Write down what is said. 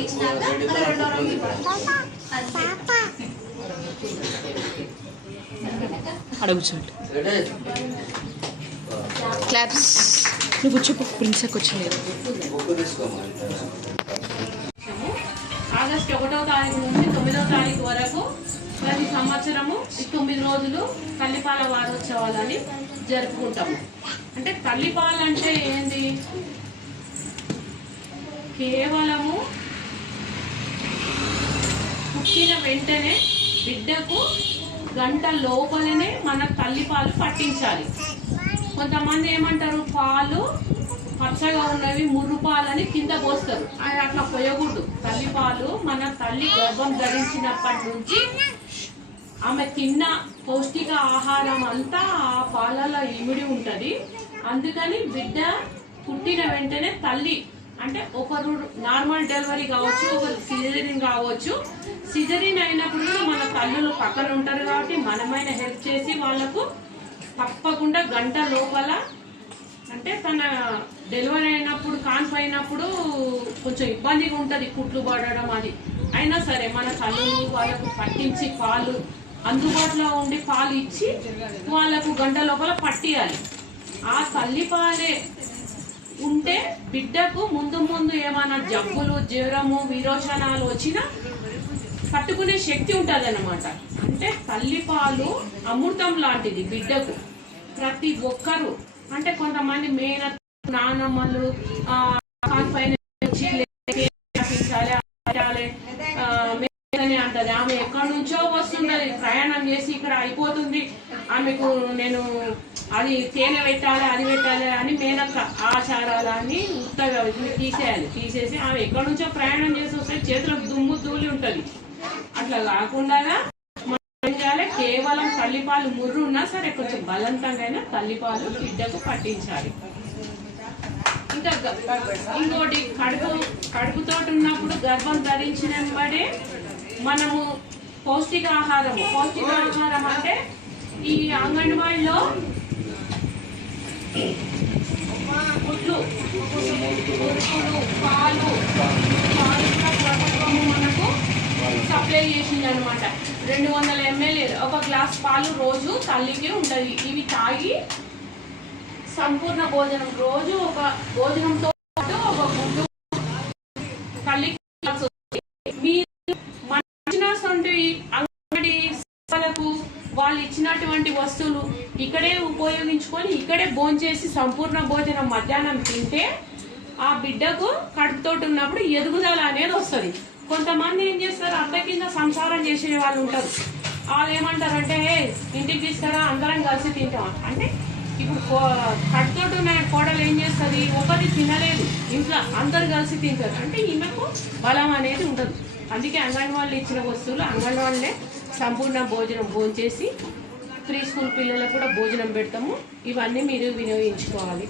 ఇచ్చినాక మళ్ళీ రెండో రౌండ్ అక్కడ కూర్చోండి క్లాప్స్ నువ్వు కూర్చోపో ప్రిన్సెక్ వచ్చింది కదా ఆగస్టు ఒకటో తారీఖు నుంచి తొమ్మిదో తారీఖు వరకు ప్రతి సంవత్సరము తొమ్మిది రోజులు తల్లిపాల వారోత్సవాలని జరుపుకుంటాము అంటే తల్లిపాలు అంటే ఏంది? కేవలము పుట్టిన వెంటనే బిడ్డకు గంట లోపలనే మన తల్లిపాలు పట్టించాలి. కొంతమంది ఏమంటారు? పాలు పచ్చగా ఉన్నవి ముర్రు పాలని కింద పోస్తారు. అది అట్లా పోయకూడదు. తల్లి పాలు మన తల్లి గర్భం ధరించినప్పటి నుంచి ఆమె తిన్న పౌష్టిక ఆహారం అంతా ఆ పాలలో ఇమిడి ఉంటుంది. అందుకని బిడ్డ పుట్టిన వెంటనే తల్లి ఒకరు నార్మల్ డెలివరీ కావచ్చు ఒకరు సిజరీన్ కావచ్చు. సిజరీన్ అయినప్పుడు కూడా మన తల్లులు పక్కన ఉంటారు కాబట్టి మనమైన హెల్ప్ చేసి వాళ్ళకు తప్పకుండా గంట లోపల అంటే తన డెలివరీ అయినప్పుడు కాన్ఫ్ అయినప్పుడు కొంచెం ఇబ్బందిగా ఉంటుంది కుట్లు పడడం అది. అయినా సరే మన తల్లులు వాళ్ళకు పట్టించి పాలు అందుబాటులో ఉండి పాలు ఇచ్చి వాళ్ళకు గంట లోపల పట్టియాలి. ఆ తల్లి పాలే ఉంటే బిడ్డకు ముందు ముందు ఏమైనా జబ్బులు జ్వరము విరోచనాలు వచ్చినా పట్టుకునే శక్తి ఉంటుంది అన్నమాట అంటే తల్లిపాలు అమృతం లాంటిది బిడ్డకు. ప్రతి ఒక్కరు అంటే కొంతమంది మేన నానమ్మలు ఆ, కాన్పైన ఆమె ఎక్కడి నుంచో వస్తున్నది ప్రయాణం చేసి ఇక్కడ అయిపోతుంది. ఆమెకు నేను అది తేనె పెట్టాలి అది పెట్టాలి అని మేనక్క ఆచారాలన్నీ ఉత్తగా తీసేయాలి. తీసేసి ఆమె ఎక్కడి నుంచో ప్రయాణం చేసి వస్తే చేతులకు దుమ్ము ధూళి ఉంటుంది. అట్లా కాకుండా మనం చేయాలి కేవలం తల్లిపాలు ముర్రు ఉన్నా సరే కొంచెం బలవంతంగా అయినా తల్లిపాలు బిడ్డకు పట్టించాలి. ఇంకా ఇంకోటి కడుపు కడుపుతోటి ఉన్నప్పుడు గర్భం ధరించిన వెంబడే మనము పౌష్టికాహారం పౌష్టికాహారం అంటే ఈ అంగన్వాడిలో గుడ్లు గుడ్లు పాలు ప్రభుత్వము మనకు సప్లై చేసింది అనమాట రెండు వందల ఎంఎల్ ఒక గ్లాస్ పాలు రోజు తల్లికి ఉంటుంది. ఇవి తాగి సంపూర్ణ భోజనం రోజు ఒక భోజనంతో పాటు ఒక గుడ్డు తల్లికి ఇవ్వాల్సి వస్తుంది. మీరు మన ఇచ్చినటువంటి అంగడి సేవలకు వాళ్ళు ఇచ్చినటువంటి వస్తువులు ఇక్కడే ఉపయోగించుకొని ఇక్కడే భోంచేసి సంపూర్ణ భోజనం మధ్యాహ్నం తింటే ఆ బిడ్డకు కడుపుతోటి ఉన్నప్పుడు ఎదుగుదల అనేది వస్తుంది. కొంతమంది ఏం చేస్తారు? అత్త కింద సంసారం చేసే వాళ్ళు ఉంటారు. వాళ్ళు ఏమంటారంటే "ఏ, ఇంటికి తీసుకురా అందరం కలిసి తింటాం. అంటే ఇప్పుడు కో- కోడలు ఏం చేస్తుంది? ఒకటి తినలేదు. ఇంట్లో అందరు కలిసి తింటారు. అంటే ఈమెకు బలం అనేది ఉండదు. అందుకే అంగన్వాళ్ళు ఇచ్చిన వస్తువులు అంగన్వాళ్ళే సంపూర్ణ భోజనం భోంచేసి ప్రీ స్కూల్ పిల్లలకు కూడా భోజనం పెడతాము. ఇవన్నీ మీరు వినియోగించుకోవాలి.